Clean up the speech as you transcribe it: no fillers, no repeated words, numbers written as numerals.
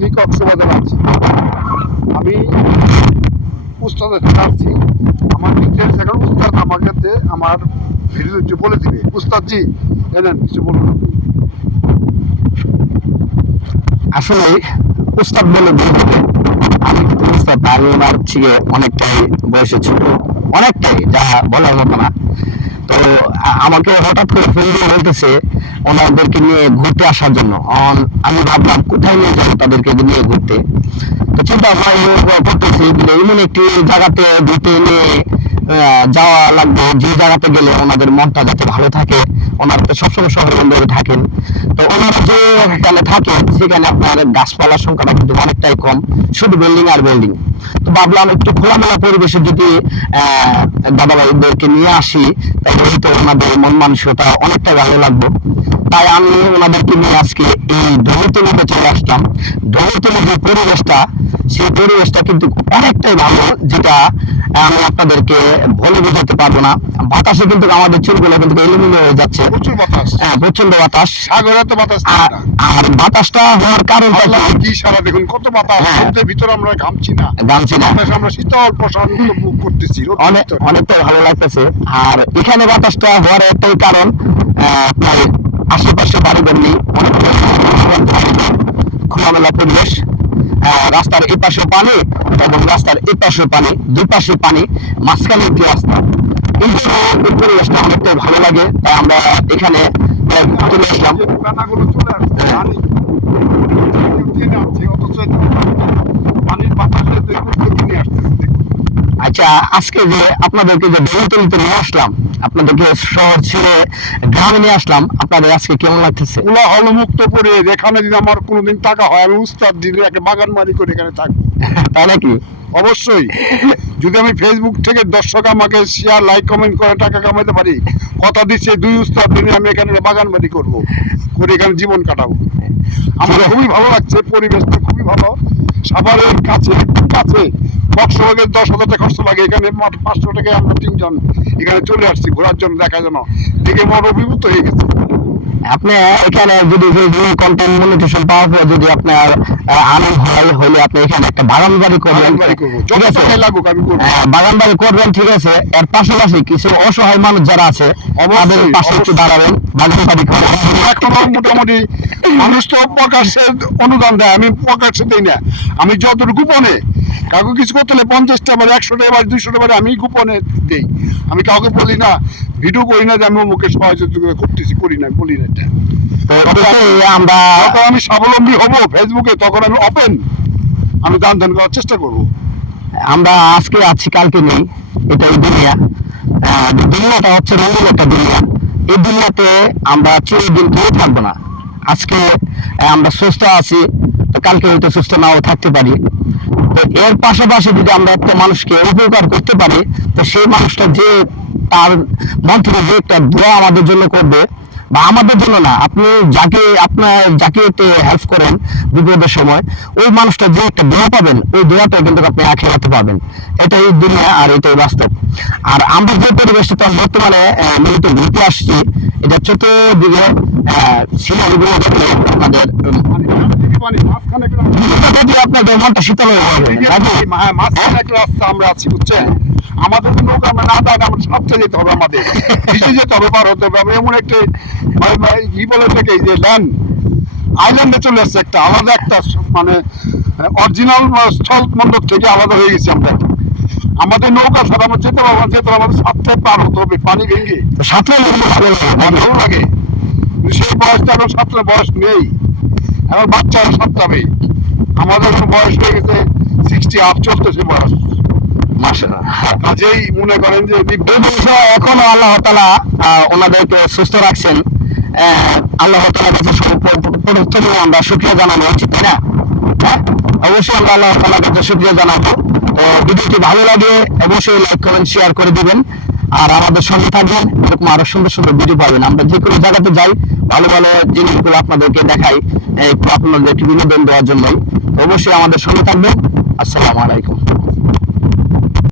Mini Cox's Bazar আছি। আমি উস্তাদের কাছে আসছি। আমার ডিটেলস এখন উস্তাদ আমাকে আমার ভিডিও একটু বলে দিবে। উস্তাদ জি জানেন কিছু বলুন। আসলে উস্তাদ বলে বলতে আমি উস্তাদ আমি আমার থেকে অনেকটাই বয়সে ছোট, অনেকটাই যা বলার মতো না। তো আমাকে হঠাৎ করে ফোন দিয়ে বলতেছে ওনাদেরকে নিয়ে ঘুরতে আসার জন্য। আমি ভাবলাম কোথায় নিয়ে যাবো তাদেরকে নিয়ে ঘুরতে। তো চিন্তা করতেছি এমন একটি জায়গাতে ঘুরতে নিয়ে যাওয়া লাগবে যে জায়গাতে গেলে ওনাদের মনটা যাতে ভালো থাকে। ওনারা তো সবসময় শহরের মধ্যে থাকেন, তো ওনারা যেখানে থাকেন সেখানে আপনার গাছপালার সংখ্যাটা কিন্তু অনেকটাই কম, শুধু বিল্ডিং আর বিল্ডিং। তো ভাবলাম একটু খোলামেলা পরিবেশে যদি দাদা ভাইদেরকে নিয়ে আসি তাহলে হয়তো ওনাদের মন মানসিকতা অনেকটা ভালো লাগবে। তাই আমি ওনাদেরকে নিয়ে আজকে এই ডোমরতলির মধ্যে চলে আসলাম। ডোমরতলির যে পরিবেশটা, সেই পরিবেশটা কিন্তু অনেকটাই ভালো, যেটা আমি আপনাদেরকে বলে বোঝাতে পারবো না। বাতাসে কিন্তু আমাদের চুলগুলো কিন্তু এলোমেলো হয়ে যাচ্ছে, প্রচুর বাতাস, হ্যাঁ প্রচন্ড বাতাস। সাগরে তো বাতাস আর বাতাসটা হওয়ার কারণটা কি সারা দেখুন কত বাতাস, সমুদ্রের ভিতরে আমরা ঘামছি না, আমরা শীতল প্রশান্ত বুক করতেছি, অনেকটাই ভালো লাগতেছে। আর এখানে বাতাসটা হওয়ার একটাই কারণ আপনার আশেপাশে বাড়িঘর নেই, খোলামেলা পরিবেশ। রাস্তার এই পাশে পানি এবং রাস্তার এই পাশে পানি, দুই পাশে পানি, মাঝখানে একটি রাস্তা। এই জন্য এই পরিবেশটা অনেকটাই ভালো লাগে। তাই আমরা এখানে চলে আসলাম। আচ্ছা, আজকে যে আপনাদেরকে যে ডোমরতলিতে নিয়ে আসলাম, আপনাদেরকে শহর ছেড়ে গ্রামে নিয়ে আসলাম, আপনাদের আজকে কেমন লাগতেছে? মুক্ত করে এখানে যদি আমার কোনোদিন টাকা হয় আমি উস্তাদ দিলে একটা বাগান বাড়ি করে এখানে থাকবো। তাই নাকি? অবশ্যই। যদি আমি ফেসবুক থেকে দর্শক আমাকে শেয়ার লাইক কমেন্ট করে টাকা কামাইতে পারি, কথা দিচ্ছে দুই উস্তাদ দিনে আমি এখানে বাগান বাড়ি করবো, করে এখানে জীবন কাটাবো। আমার খুবই ভালো লাগছে, পরিবেশটা খুবই ভালো। সাভারের কাছে কাছে কক্সবাজার 10,000 টাকা খরচ লাগে, এখানে 500 টাকায় আমরা 3 জন এখানে চলে আসছি ঘোরার জন্য, দেখার জন্য। দেখে মন অভিভূত হয়ে গেছে। আপনি এখানে যদি কন্টেন্ট মনিটাইজেশন পাওয়ার পর যদি আপনার আনন্দ হয় হলে আপনি এখানে একটা বাগান বাড়ি করবেন, ঠিক আছে? বাগান বাড়ি করবেন, ঠিক আছে। এর পাশাপাশি কিছু অসহায় মানুষ যারা আছে তাদের পাশে একটু দাঁড়াবেন, বাগান বাড়ি করবেন। এখন মোটামুটি মানুষ তো প্রকাশ্যে অনুদান দেয়, আমি প্রকাশ্যে দিই না। আমি যতটুকু গোপনে কাউকে কিছু করতে হলে 50টা বাড়ি, 100টা বাড়ি, 200টা বাড়ি আমি গোপনে দিই। আমি কাউকে বলি না, ভিডিও করি না যে আমি মুখে সহযোগিতা করতেছি, করি না, বলি না। আমরা যখন আমি স্বাবলম্বী হব ফেসবুকে, তখন আমি ওপেন, আমি দান ধ্যান করার চেষ্টা করব। আমরা আজকে আছি কালকে নেই, এটাই দুনিয়া। দুনিয়াটা হচ্ছে রঙিন একটা দুনিয়া। এই দুনিয়াতে আমরা চিরদিন কেউ থাকবো না। আজকে আমরা সুস্থ আছি, তো কালকে হয়তো সুস্থ নাও থাকতে পারি। তো এর পাশাপাশি যদি আমরা একটা মানুষকে উপকার করতে পারি, তো সেই মানুষটা যে তার মন থেকে যে একটা দোয়া আমাদের জন্য করবে, বা আমাদের জন্য না, আপনি যাকে হেল্প করেন বিপদের সময়, ওই মানুষটা যে একটা দোয়া পাবেন, ওই দোয়াটা কিন্তু আপনি আখিরাতে পাবেন। এটাই দুনিয়া আর এটাই বাস্তব। আর আমরা যে পরিবেশটা বর্তমানে মূলত ঘুরতে আসছি, এটা চতুর্দিকে সিনারিগুলো দেখলে আপনাদের মনটা শীতল হয়ে যাবে। আমরা আছি বুঝছেন, আমাদের নৌকা না থাকে, আমরা সাপটা যেতে হবে, আমাদের ভিজে যেতে হবে, পার হতে হবে। এমন একটা কি বলে থাকে যে ল্যান্ড আইল্যান্ডে চলে আসছে, একটা আলাদা একটা মানে অরিজিনাল স্থল মন্ডপ থেকে আলাদা হয়ে গেছি আমরা। আমাদের নৌকা ছাড়া আমরা যেতে পারবো, আমাদের সাপটা পার হতে হবে, পানি ভেঙে সাঁতরে ভালো লাগে। সেই বয়সটা এখন সাঁতরে বয়স নেই, এখন বাচ্চারা সাঁতরাবে। আমাদের বয়স হয়ে গেছে 60 আপ, চলতেছে বয়স। কাজেই মনে করেন যে এখনো আল্লাহ তাআলা ওনাদেরকে সুস্থ রাখছেন। আল্লাহ তাআলার কাছে প্রথমে আমরা শুকরিয়া জানানো উচিত, তাই না? অবশ্যই আমরা আল্লাহ তাআলার কাছে শুকরিয়া জানাবো। তো ভিডিওটি ভালো লাগে অবশ্যই লাইক কমেন্ট শেয়ার করে দিবেন, আর আমাদের সঙ্গে থাকবেন। এরকম আরো সুন্দর সুন্দর ভিডিও পাবেন। আমরা যে কোনো জায়গাতে যাই, ভালো ভালো জিনিসগুলো আপনাদেরকে দেখাই, একটু আপনাদেরকে বিনোদন দেওয়ার জন্যই। অবশ্যই আমাদের সঙ্গে থাকবেন। আসসালামু আলাইকুম।